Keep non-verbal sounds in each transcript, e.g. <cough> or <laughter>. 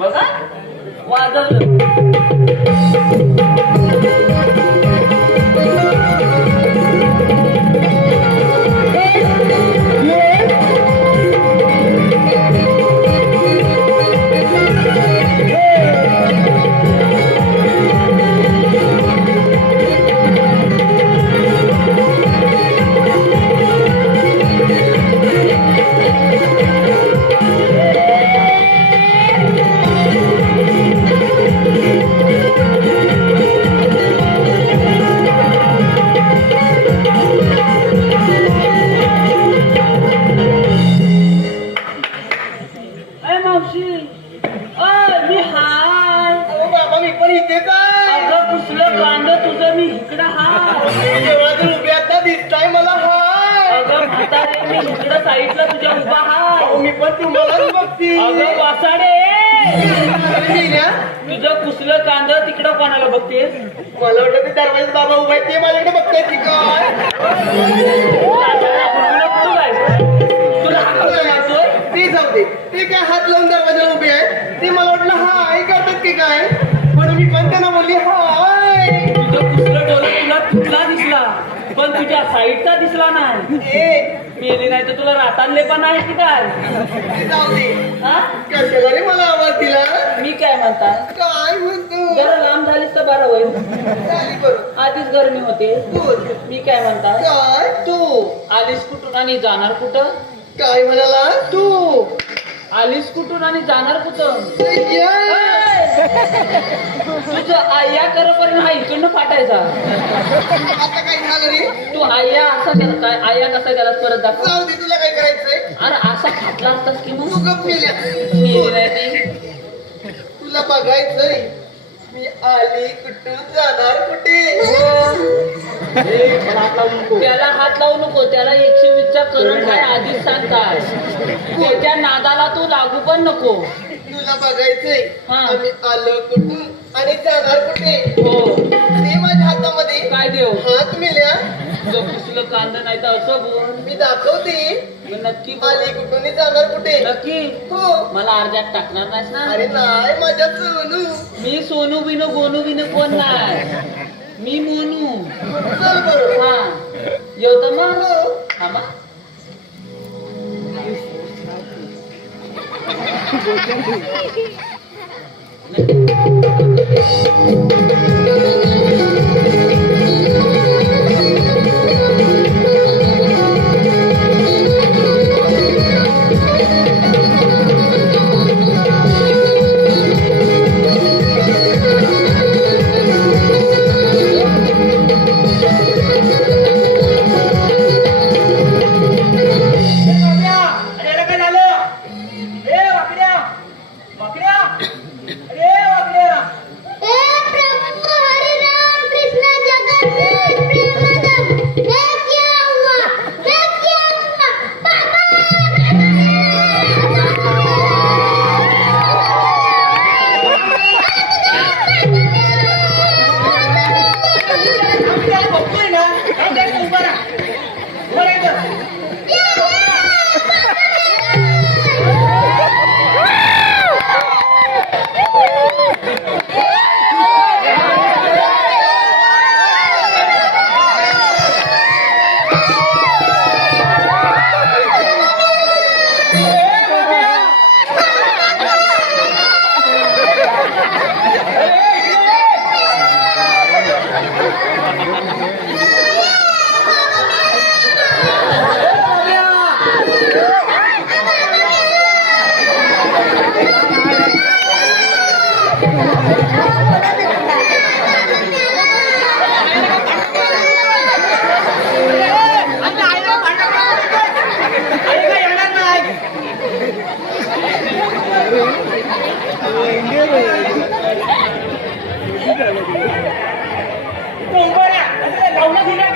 बघा. वाजवलं मी इकडं साईडला तुझ्या उभा हाय अहो, मी पण तुम्हालाच बघती. अगं वासाडे. गेल्या. तुझं कुसलं कांद तिकडं कोणाला बघतेस? मला वाटतं ते दरवाजात बाबा उभा ते माझ्याकडे बघताय की काय? ते जाऊ दे. ते काय हात लावून दरवाजाला उभे आहे? ते मला वाटलं हाय करतात की काय? पण मी पण त्यांना बोलली हाय पण तुझ्या साईडचा दिसला नाही. मेली नाही तर तुला रातांले पण आहे की काय कशाला रे मला आवाज दिला? मी काय म्हणता? काय म्हणतो? जरा लांब झालीस तर बरं होईल. आधीच गरमी होते. मी काय म्हणता? काय? तू? आलीस कुठून आणि जाणार कुठं? काय म्हणाला? तू? आलीस कुठून आणि जाणार कुठं? तुझं आय्या करोपर्यंत हा इकडनं फाटायचा. आता काय झालं रे? तू आय्या असा केला काय आय्या कसा गेलास परत दाखव. जाऊ दे तुला काय करायचंय? अरे असा फाटला असतास की तू मग गप नाही ती. तुला बघायचंय मी आली कुठं जाणार कुठे? त्याला हात लावू नको त्याला एकशे वीसचा करंट आहे आधीच सांगताय. त्याच्या नादाला तू लागू पण नको. तुला बघायचंय हा. आम्ही आलो कुठून? आणि जाणार कुठे हो. ते माझ्या हातामध्ये काय देव? हात मेल्या. तुझं कुसलं कांद नाही तर असं बोल मी दाखवते. मी नक्की बोल. आली कुठून जाणार कुठे? नक्की. हो. मला अर्ध्यात टाकणार नाहीस ना? अरे नाही माझ्या सोनू. मी सोनू बिनू गोनू बिनू कोण नाही? मी मोनू. चल बरं. हा. येऊ मग. हो. थांबा. <laughs> ए प्रभू Em. उभं राहा लावलं दिला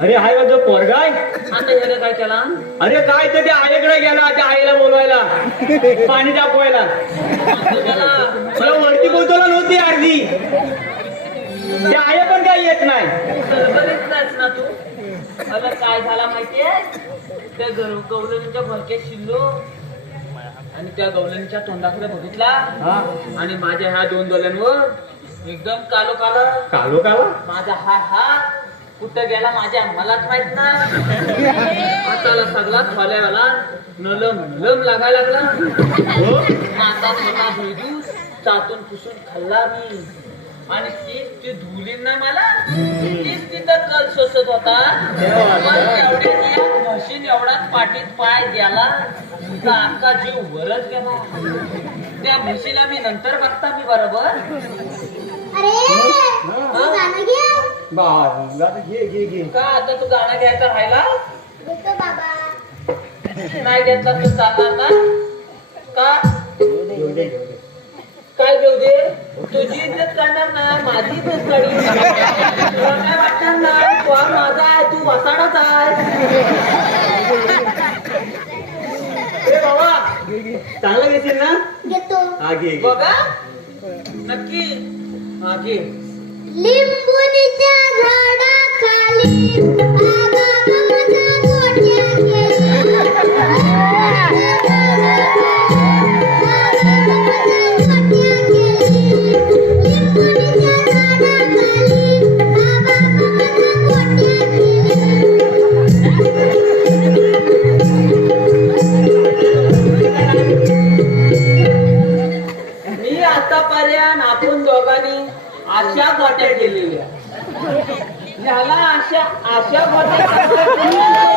अरे हाय जो पोरगा आहे. आता ह्याने काय केला? अरे काय तर त्या आईकडे गेला त्या आईला बोलवायला. पाणी दाखवायला. त्याला तुला वरती बोलतोला नव्हती अर्धी. त्या आई पण काही येत नाही. ना तू? अगं काय झाला माहितीये? त्या गौ- गवलनीच्या भरक्यात शिल्लो आणि त्या गवलनीच्या तोंडाकडे बघितला. आणि माझ्या ह्या दोन डोळ्यांवर एकदम कालो काला कालो काला माझा हा हात कुठं गेला माझ्या मलाच माहीत ना. <laughs> हाताला सगळा खोल्यावाला नलम नलम लागायला लागला. हो? आता मला चातून पुसून खाल्ला मी. आणि तीच ती धुली ना मला. तीच तिथं कल सोसत होता. म्हशीन एवढाच पाठीत पाय गेला. तिचा अख्खा जीव वरच गेला. त्या म्हशीला मी नंतर बघता मी बरोबर. अरे तू गाणं घे बा घे घे घे का आता तू गाणं घ्यायचा राहिला घेतो बाबा नाही घेतला तू चालणार ना का घेऊ दे, घेऊ दे. काय घेऊ दे तुझी इज्जत करणार ना माझी इज्जत करी तुला काय वाटणार नाही तू माझा आहे तू वसाडाच आहे बाबा चांगलं घेशील ना घेतो हा घे. बघा नक्की हा घे झाडाखाली आतापर्यंत आपण दोघांनी अशा गोट्या केलेल्या. ह्याला अशा अशा गोट्या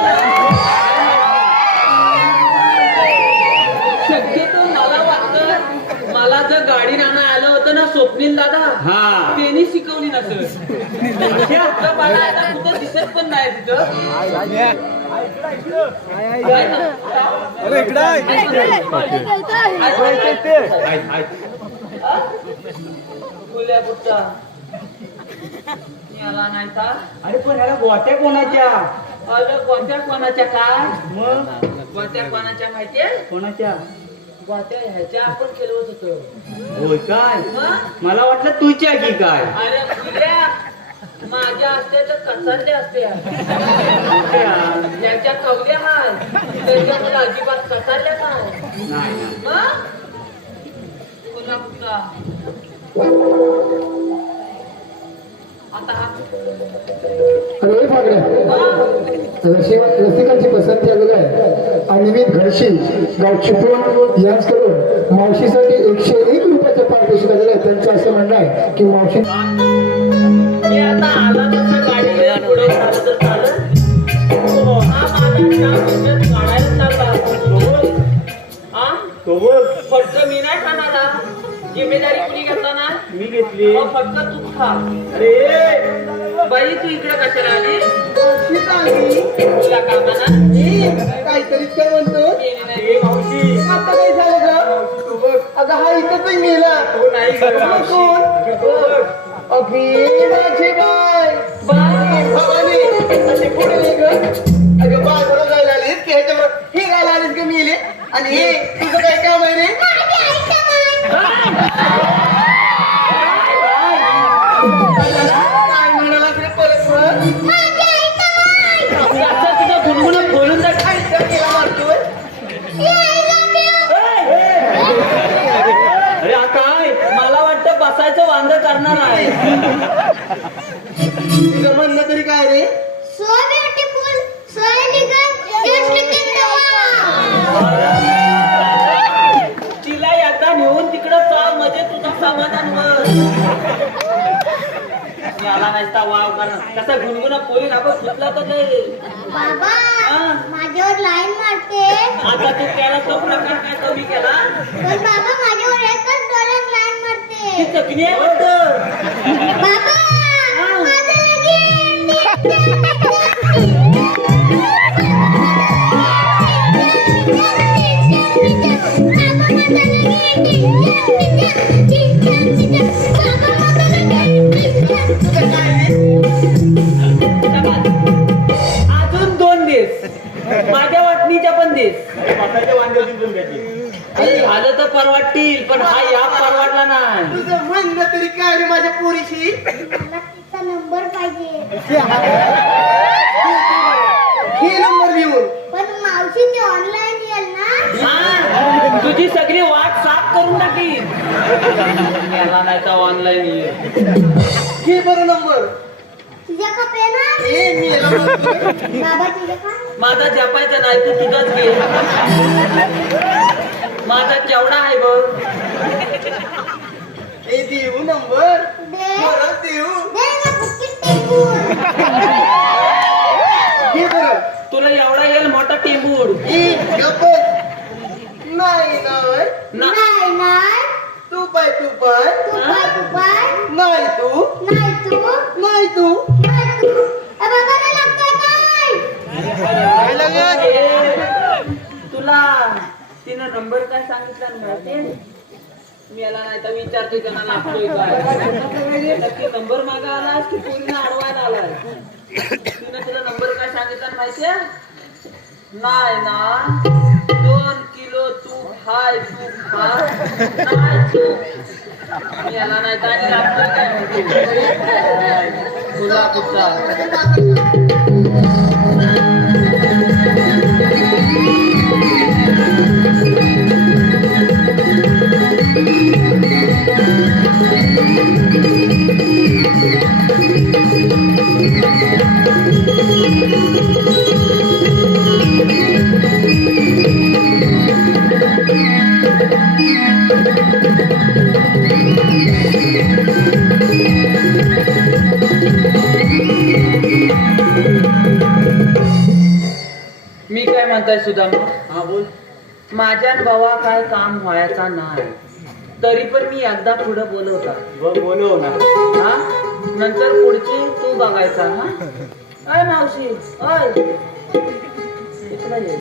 शक्यतो मला वाटतं मला जर गाडी नाणं आलं होतं ना स्वप्नील दादा हा. त्यांनी शिकवली नसेल तर मला आता कुठं दिसत पण नाही तिथं. फुल्या बुट्टा याला नाही का? अरे पण ह्याला गोट्या कोणाच्या? अरे कोणत्या कोणाच्या काय? मग? कोणत्या कोणाच्या माहितीये? कोणाच्या? गोत्या ह्याच्या आपण खेळवत होतो. होय काय? मग? मला वाटलं तुझ्या की काय? अरे फुल्या माझ्या असत्या तर कचारल्या असत्या त्याच्या कवल्या हाय त्याच्या मला अजिबात काय नाही. आता हा. अरे फागड्या मग रसिक रसिकांची पसंती आलेली आहे. अनिमित घडशी गाव चिपळूण यांच करून मावशीसाठी एकशे एक रुपयाच्या पारितोषिक आलेलं आहे त्यांचं असं म्हणणं आहे की मावशी मी आता आला पुढे? हा काढायला चालला. हा? तो बघ फटकं मी नाही खाणार. जिम्मेदारी कुणी घेतला ना मी घेतली. मग फक्त तू खा. अरे! बाई तू इकडे कशाला आली. तुला कामाना काहीतरी काय म्हणतो. ए, मावशी. आता काय झालं ग? तू बघ. अगं हा इथं पण गेला तो नाही कोण? अगे माझी बाय. बाय. भवानी. अशी पुढे ये ग. अगं बाय बरोबर जायला आलीस की ह्याच्यावर. हे गायला आलीस का मी इले? आणि हे तुझं काय काम आहे रे? बसायचं वांद करणार आहे तुझं म्हणणं तरी काय रे? So beautiful, so elegant, just look at the wow. तिला एकदा नेऊन तिकडं चाल म्हणजे तुझा समाधान वर मला नसता वाव करणं कसा गुणगुणा पोरी आपण सुटला तर ते. बाबा हा. माझ्यावर लाईन मारते. आता तू त्याला तो प्रकार काय कमी केला? पण बाबा माझ्यावर एकच डोळ्यात लाईन ती मारते चकणी आहे वाटतं. बाबा माझं लगीन अजून दोन दिस. माझ्या वाटणीच्या पण दिस. अरे झालं तर परवाडतील पण हा या परवाडला नाही. तुझं म्हणणं तरी काय रे माझ्या पोरीशी? मला तिचा नंबर पाहिजे. हे नंबर लिहून. पण मावशी ती ऑनलाईन येईल ना? हा, तुझी सगळी वाट साफ करून टाकी याला नाही तर ऑनलाईन ये घे बरं नंबर. तुझ्या का पेना ए मी याला म्हणतोय. बाबा तुझ्या का माझा जपायचा नाही तू तुझाच घे. माझा केवढा आहे बघ. ए देऊ नंबर. देऊ. तुला एवढा येईल मोठा टेंबूड ए गप्प नाही नाही. ना. नाही नाही. तू पाय तू पाय. तू पाय तू पाय. नाही तू. नाही तू. विचारते त्यांना लागतोय काय नक्की नंबर मागा आलास की पूर्ण अडवायला आलाय तिने तुला नंबर काय सांगितला माहितीये नाही ना. दोन किलो तूप हाय तूप हाय तूप. याला नाही तर लागतोय काय? म्हणते तुला कुठला काय म्हणताय सुदामा? हा बोल. माझ्या भावा काय काम व्हायचा नाही. तरी पण मी एकदा पुढं बोलवता. बोलव ना हा? नंतर पुढची तू बघायचा हा? <laughs> अय मावशी अय. इकडे ये.